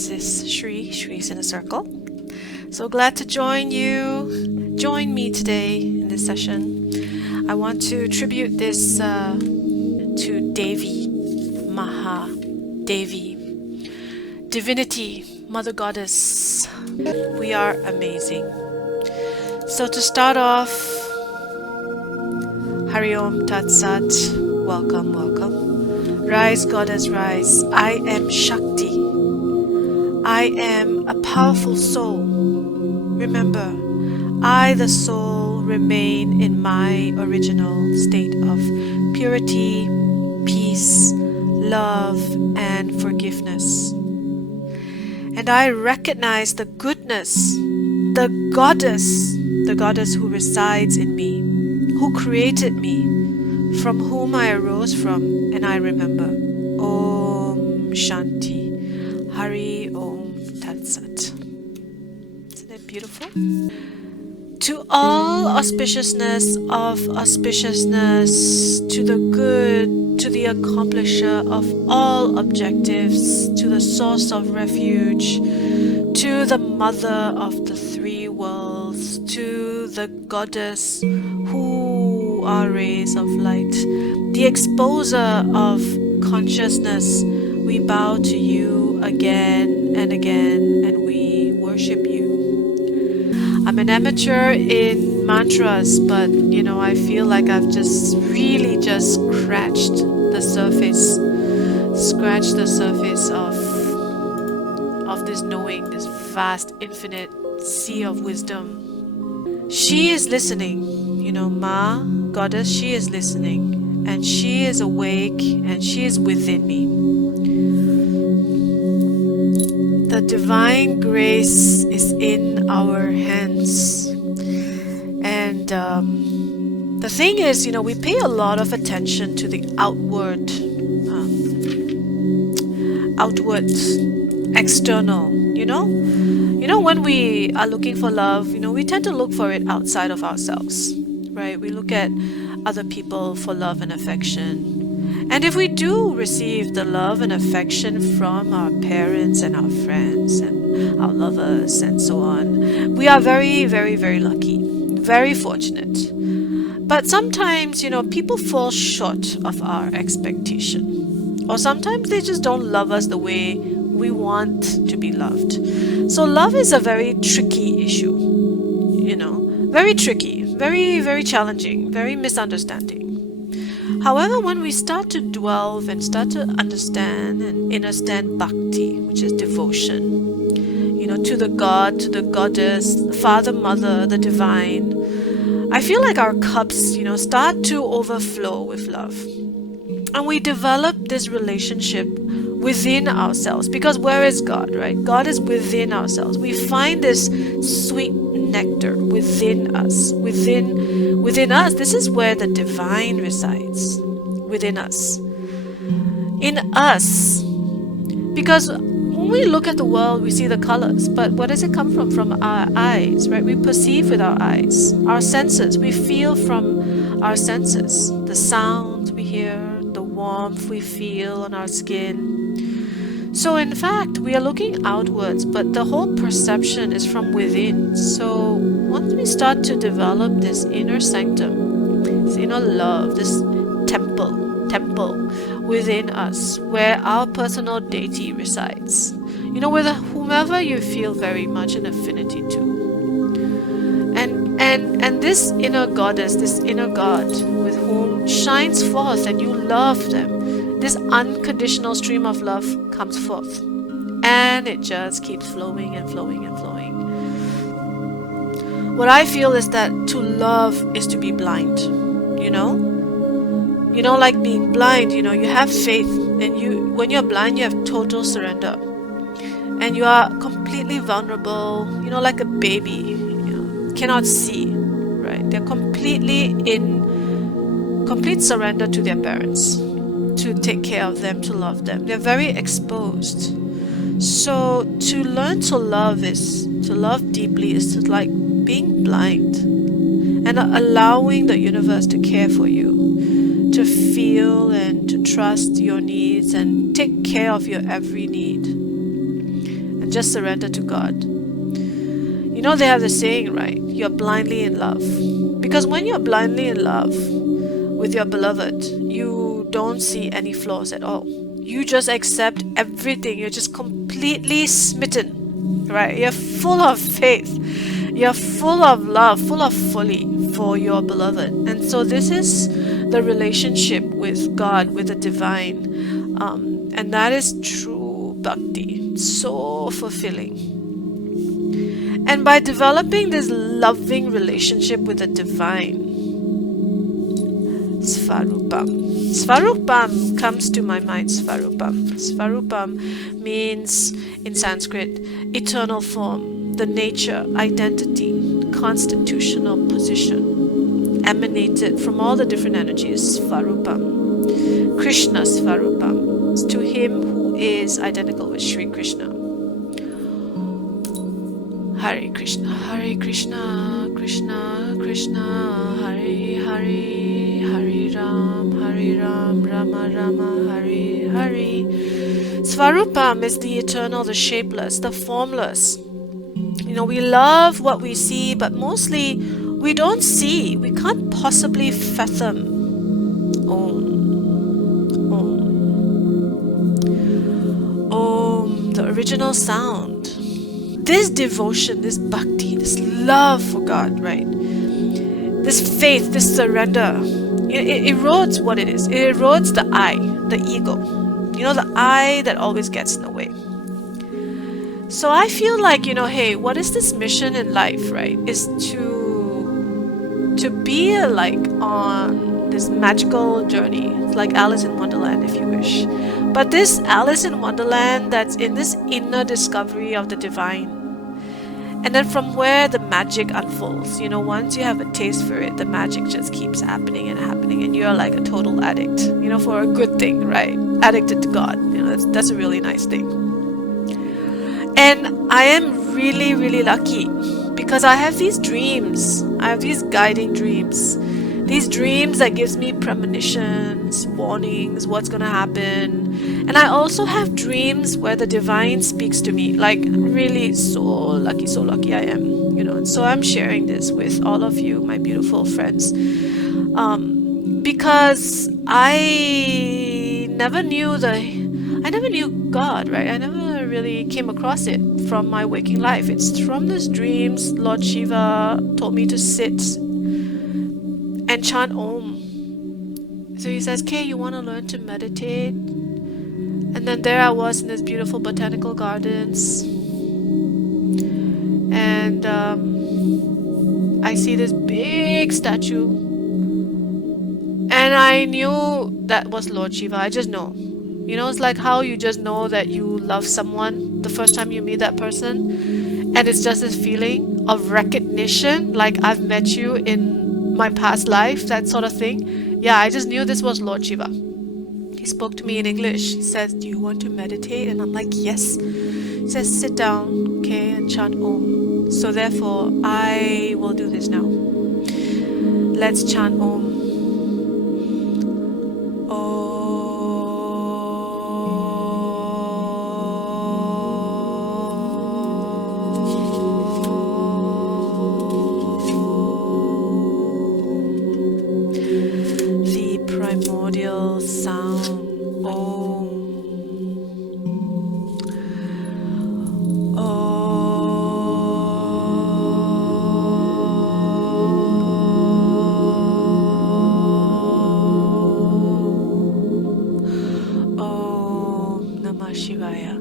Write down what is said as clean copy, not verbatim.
This is Shri's in a Circle. So glad to join me today in this session. I want to tribute this to Devi, Devi, Divinity, Mother Goddess. We are amazing. So to start off, Hari Om Tat Sat, welcome, welcome. Rise, Goddess, rise. I am Shakti. I am a powerful soul. Remember, I, the soul, remain in my original state of purity, peace, love, and forgiveness. And I recognize the goodness, the goddess who resides in me, who created me, from whom I arose from, and I remember. Om Shanti, Hari Om Tat Sat. Isn't that beautiful? To all auspiciousness of auspiciousness, to the good, to the accomplisher of all objectives, to the source of refuge, to the mother of the three worlds, to the goddess who are rays of light, the exposer of consciousness, we bow to you again and again, and we worship you. I'm an amateur in mantras, but I feel like I've just scratched the surface of this knowing, this vast, infinite sea of wisdom. She is listening, Ma, Goddess, she is listening, and she is awake, and she is within me. The divine grace is in our hands. And the thing is, we pay a lot of attention to the outward, external, when we are looking for love, we tend to look for it outside of ourselves, right? We look at other people for love and affection. And if we do receive the love and affection from our parents and our friends and our lovers and so on, we are very, very, very lucky, very fortunate. But sometimes, people fall short of our expectation. Or sometimes they just don't love us the way we want to be loved. So love is a very tricky issue, very tricky, very, very challenging, very misunderstanding. However, when we start to delve and start to understand and understand Bhakti, which is devotion, to the God, to the goddess, the Father, Mother, the divine, I feel like our cups, start to overflow with love. And we develop this relationship within ourselves. Because where is God, right? God is within ourselves. We find this sweet nectar within us. Within us, this is where the divine resides. Within us. In us. Because when we look at the world, we see the colors. But where does it come from? From our eyes, right? We perceive with our eyes. Our senses. We feel from our senses. The sounds we hear, the warmth we feel on our skin. So in fact, we are looking outwards, but the whole perception is from within. So once we start to develop this inner sanctum, this inner love, this temple within us, where our personal deity resides, with whomever you feel very much an affinity to. And this inner goddess, this inner God with whom shines forth and you love them, this unconditional stream of love comes forth. And it just keeps flowing and flowing and flowing. What I feel is that to love is to be blind, like being blind, you have faith, and when you're blind, you have total surrender. And you are completely vulnerable, like a baby, cannot see, right? They're completely in complete surrender to their parents, to take care of them, to love them. They're very exposed. So to learn to love deeply is to like being blind and allowing the universe to care for you, to feel and to trust your needs and take care of your every need. and just surrender to God. You know, they have the saying, right? You're blindly in love. Because when you're blindly in love with your beloved, you don't see any flaws at all. You just accept everything. You're just completely smitten, right? You're full of faith. You're full of love, full of fully for your beloved. And so this is the relationship with God, with the divine. And that is true bhakti. So fulfilling. And by developing this loving relationship with the divine, Svarupam. Svarupam comes to my mind, Svarupam. Svarupam means, in Sanskrit, eternal form, the nature, identity, constitutional position, emanated from all the different energies, Svarupam. Krishna Svarupam, to him who is identical with Sri Krishna. Hare Krishna, Krishna Krishna, Hare Hare. Hare Ram, Rama Rama, Hare Hare. Svarupam is the eternal, the shapeless, the formless. You know, we love what we see, but mostly we don't see. We can't possibly fathom. Om, the original sound. This devotion, this bhakti, this love for God, right? This faith, this surrender, it erodes what it is. It erodes the I, the ego. You know, the I that always gets in the way. So I feel like, you know, hey, what is this mission in life, right? Is to be like on this magical journey, like Alice in Wonderland, if you wish. But this Alice in Wonderland that's in this inner discovery of the divine. And then from where the magic unfolds, you know, once you have a taste for it, the magic just keeps happening and happening, and you're like a total addict, you know, for a good thing, right? Addicted to God, you know, that's a really nice thing. And I am really, really lucky because I have these dreams. I have these guiding dreams. These dreams that gives me premonitions, warnings, what's gonna happen. And I also have dreams where the divine speaks to me. Like, really so lucky I am, you know. And so I'm sharing this with all of you, my beautiful friends, because I never knew God, right? I never really came across it from my waking life. It's from these dreams. Lord Shiva told me to sit and chant Om. So he says, "Okay, you want to learn to meditate?" And then there I was in this beautiful botanical gardens, and I see this big statue, and I knew that was Lord Shiva. I just know. You know, it's like how you just know that you love someone the first time you meet that person, and it's just this feeling of recognition, like I've met you in my past life, that sort of thing. Yeah, I just knew this was Lord Shiva. He spoke to me in English. He says, "Do you want to meditate?" And I'm like, "Yes." He says, "Sit down, okay, and chant Om." So therefore, I will do this now. Let's chant Om. Primordial sound. Om. Om Namah Shivaya.